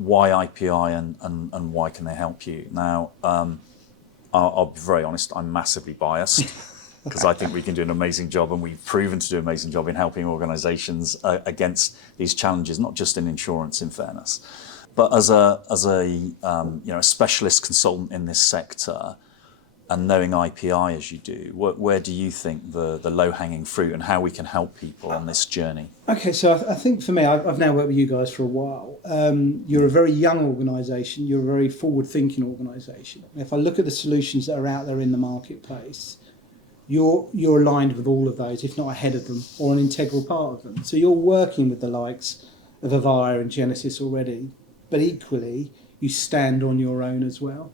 why IPI and why can they help you? Now, I'll be very honest, I'm massively biased because I think we can do an amazing job, and we've proven to do an amazing job in helping organisations against these challenges, not just in insurance, in fairness. But as a specialist consultant in this sector, and knowing IPI as you do, where do you think the low-hanging fruit and how we can help people on this journey? Okay, so I think for me, I've now worked with you guys for a while. You're a very young organisation. You're a very forward-thinking organisation. If I look at the solutions that are out there in the marketplace, you're aligned with all of those, if not ahead of them, or an integral part of them. So you're working with the likes of Avaya and Genesis already, but equally, you stand on your own as well.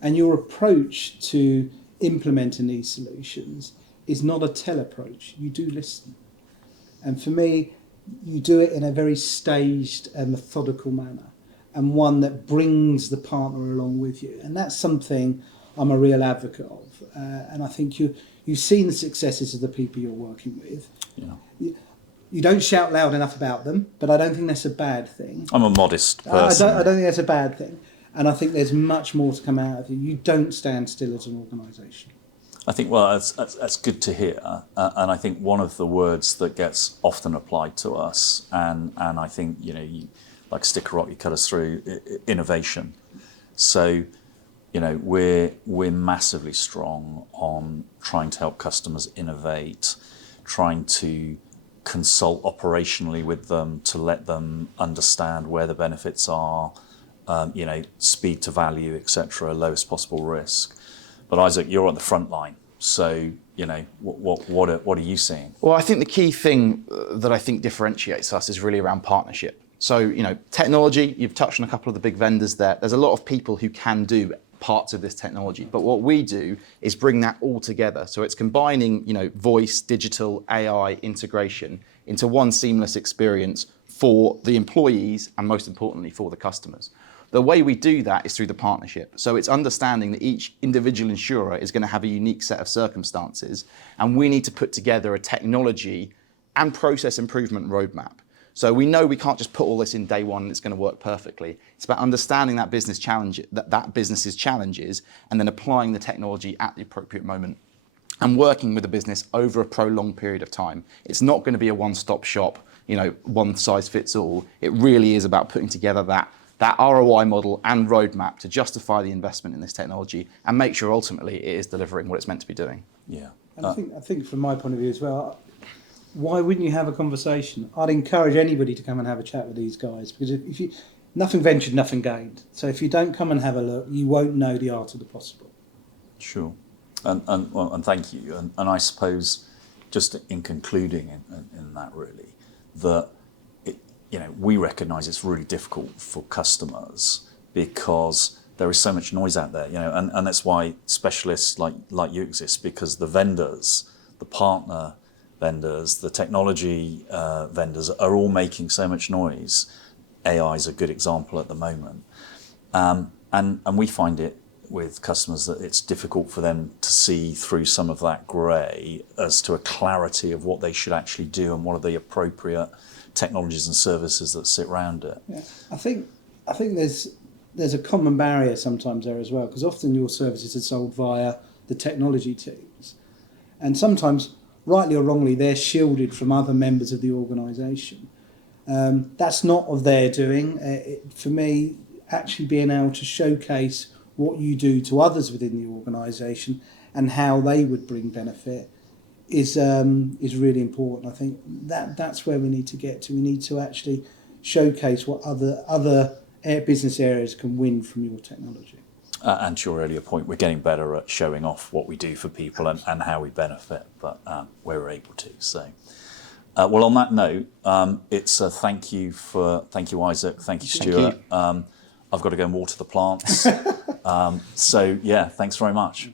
And your approach to implementing these solutions is not a tell approach. You do listen. And for me, you do it in a very staged and methodical manner, and one that brings the partner along with you. And that's something I'm a real advocate of. And I think you've seen the successes of the people you're working with. Yeah. You don't shout loud enough about them, but I don't think that's a bad thing. I'm a modest person. I don't think that's a bad thing. And I think there's much more to come out of you. You don't stand still as an organisation. I think, well, that's good to hear. And I think one of the words that gets often applied to us, and I think, you like a stick of rock, you cut us through, innovation. So, we're massively strong on trying to help customers innovate, trying to consult operationally with them to let them understand where the benefits are, speed to value, etc., lowest possible risk. But Isaac, you're on the front line. So, what are you seeing? Well, I think the key thing that I think differentiates us is really around partnership. So, technology, you've touched on a couple of the big vendors there. There's a lot of people who can do parts of this technology. But what we do is bring that all together. So it's combining, voice, digital, AI integration into one seamless experience for the employees and most importantly for the customers. The way we do that is through the partnership. So it's understanding that each individual insurer is going to have a unique set of circumstances, and we need to put together a technology and process improvement roadmap. So we know we can't just put all this in day one and it's going to work perfectly. It's about understanding that business challenge, that business's challenges, and then applying the technology at the appropriate moment and working with the business over a prolonged period of time. It's not going to be a one-stop shop, one size fits all. It really is about putting together that ROI model and roadmap to justify the investment in this technology and make sure ultimately it is delivering what it's meant to be doing. Yeah. And I think from my point of view as well, why wouldn't you have a conversation? I'd encourage anybody to come and have a chat with these guys, because if you, nothing ventured, nothing gained. So if you don't come and have a look, you won't know the art of the possible. Sure. And thank you. And I suppose just in concluding in that really, that we recognise it's really difficult for customers because there is so much noise out there, and that's why specialists like you exist, because the vendors, the partner vendors, the technology vendors are all making so much noise. AI is a good example at the moment. And we find it with customers that it's difficult for them to see through some of that grey as to a clarity of what they should actually do and what are the appropriate technologies and services that sit around it. Yeah. I think there's a common barrier sometimes there as well, because often your services are sold via the technology teams. And sometimes, rightly or wrongly, they're shielded from other members of the organisation. That's not of their doing. For me, actually being able to showcase what you do to others within the organisation and how they would bring benefit is really important. I think that's where we need to get to. We need to actually showcase what other business areas can win from your technology. And to your earlier point, we're getting better at showing off what we do for people and how we benefit, but we're able to. So, well, on that note, it's a thank you, Isaac. Thank you, Stuart. Thank you. I've got to go and water the plants. So, yeah, thanks very much.